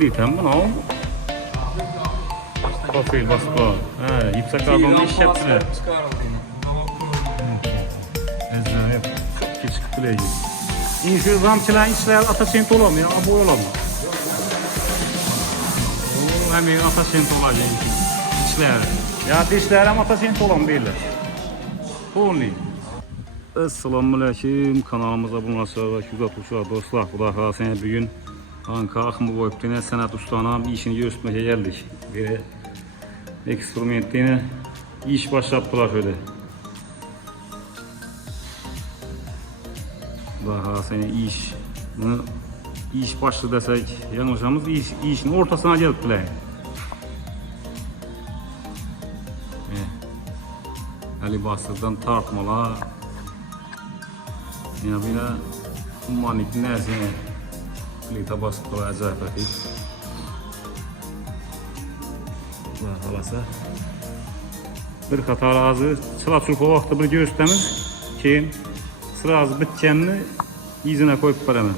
Plitam bunu. Profil baskı. Yüksek karbonlu iş yaptı. Acayip. Çok küçük bileği. İnşu ramçıların işler atasent olamıyor. Bu olamıyor. Hemen atasent olacak işler. Ya dişler hem atasent olamıyor değiller. Olmuyor. Assalamualaikum, kanalımıza bundan sonra güzel dostlar. Xuda xalasına bugün Anka Akımı Boyuptine sanat ustanağım işini göstermeye geldik. Bir eksperimentine iş başlattılar öyle. Xuda xalasına iş başladı desek yanılacağımız işin ortasına gelip bile. Ali bastırdan tartmalar. Ya bile manik nezine plita basıp acayip ettik. Halasa bir qatar ağzı çıla çulpa vaxtı bir göstəmiz ki sıra ağzı bitkənini izine koyup beraber.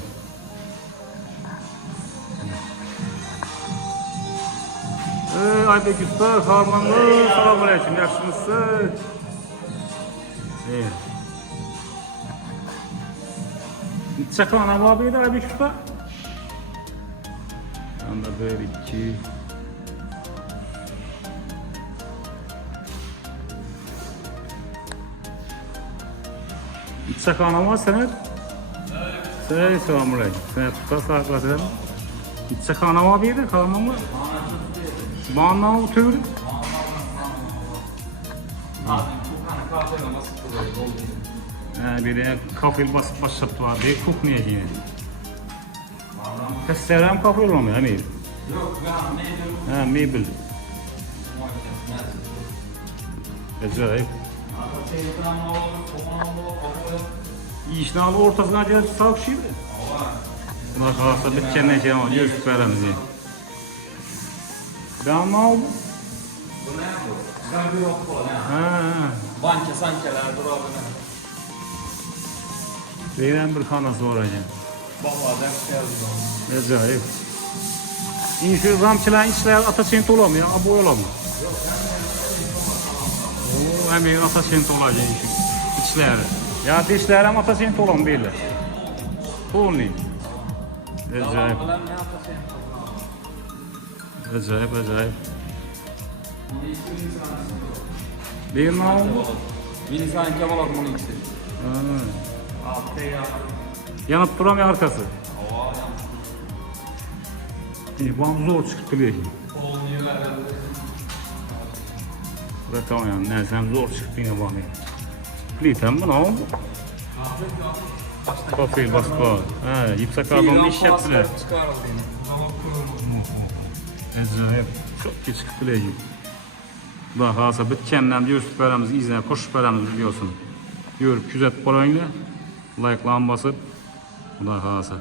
Aybek Usta, Harmanlı, selamünaleyküm, yaxşımızsınız? Çaklanam abi de Aybek Usta. Anda böyle iki. Çaklanam var senet. Selamünaleyküm. Senet Usta sağlıkla. Çaklanam abi de kalmam var. Bana tür. Bir de kafil basıp başlattı var diye kokmuyor yine. Keserem kafil olmuyor hani? Yok ya mebel. Mebel. Acayip. İşin alı ortasına gelip sağ kişiydi. Buna kalırsa bitkenden şey ama görüşüp veremiz diye. Ben ne oldu? Bu ne bu? Sen bir yok falan. Banka sankeler durabına. Veren bir kanası var hocam. Vallahi ders geldi. Acayip. İnşu ramçıların işler atasent olamıyor, bu olamıyor. Hemen atasent olacak işler. Ya dişler hem atasent olamıyor değiller. Olmuyor. Acayip. Acayip. Bir ne oldu? Bir insan Kemal Akman'ın ikisi. Yanıp duramıyor arkası. Bana zor çıkıp bile. Ve tamam yani nezlem zor çıkıp yine bana. Plitam bu ne oldu? Profil baskı. Yüksek karbonlu iş yaptılar. Acayip. Çok küçük bile. Daha xalasa bitkenden görüp veremiz, izine koşup veremiz biliyorsun. Görüp güzel parayla, like basıp, daha xalasa.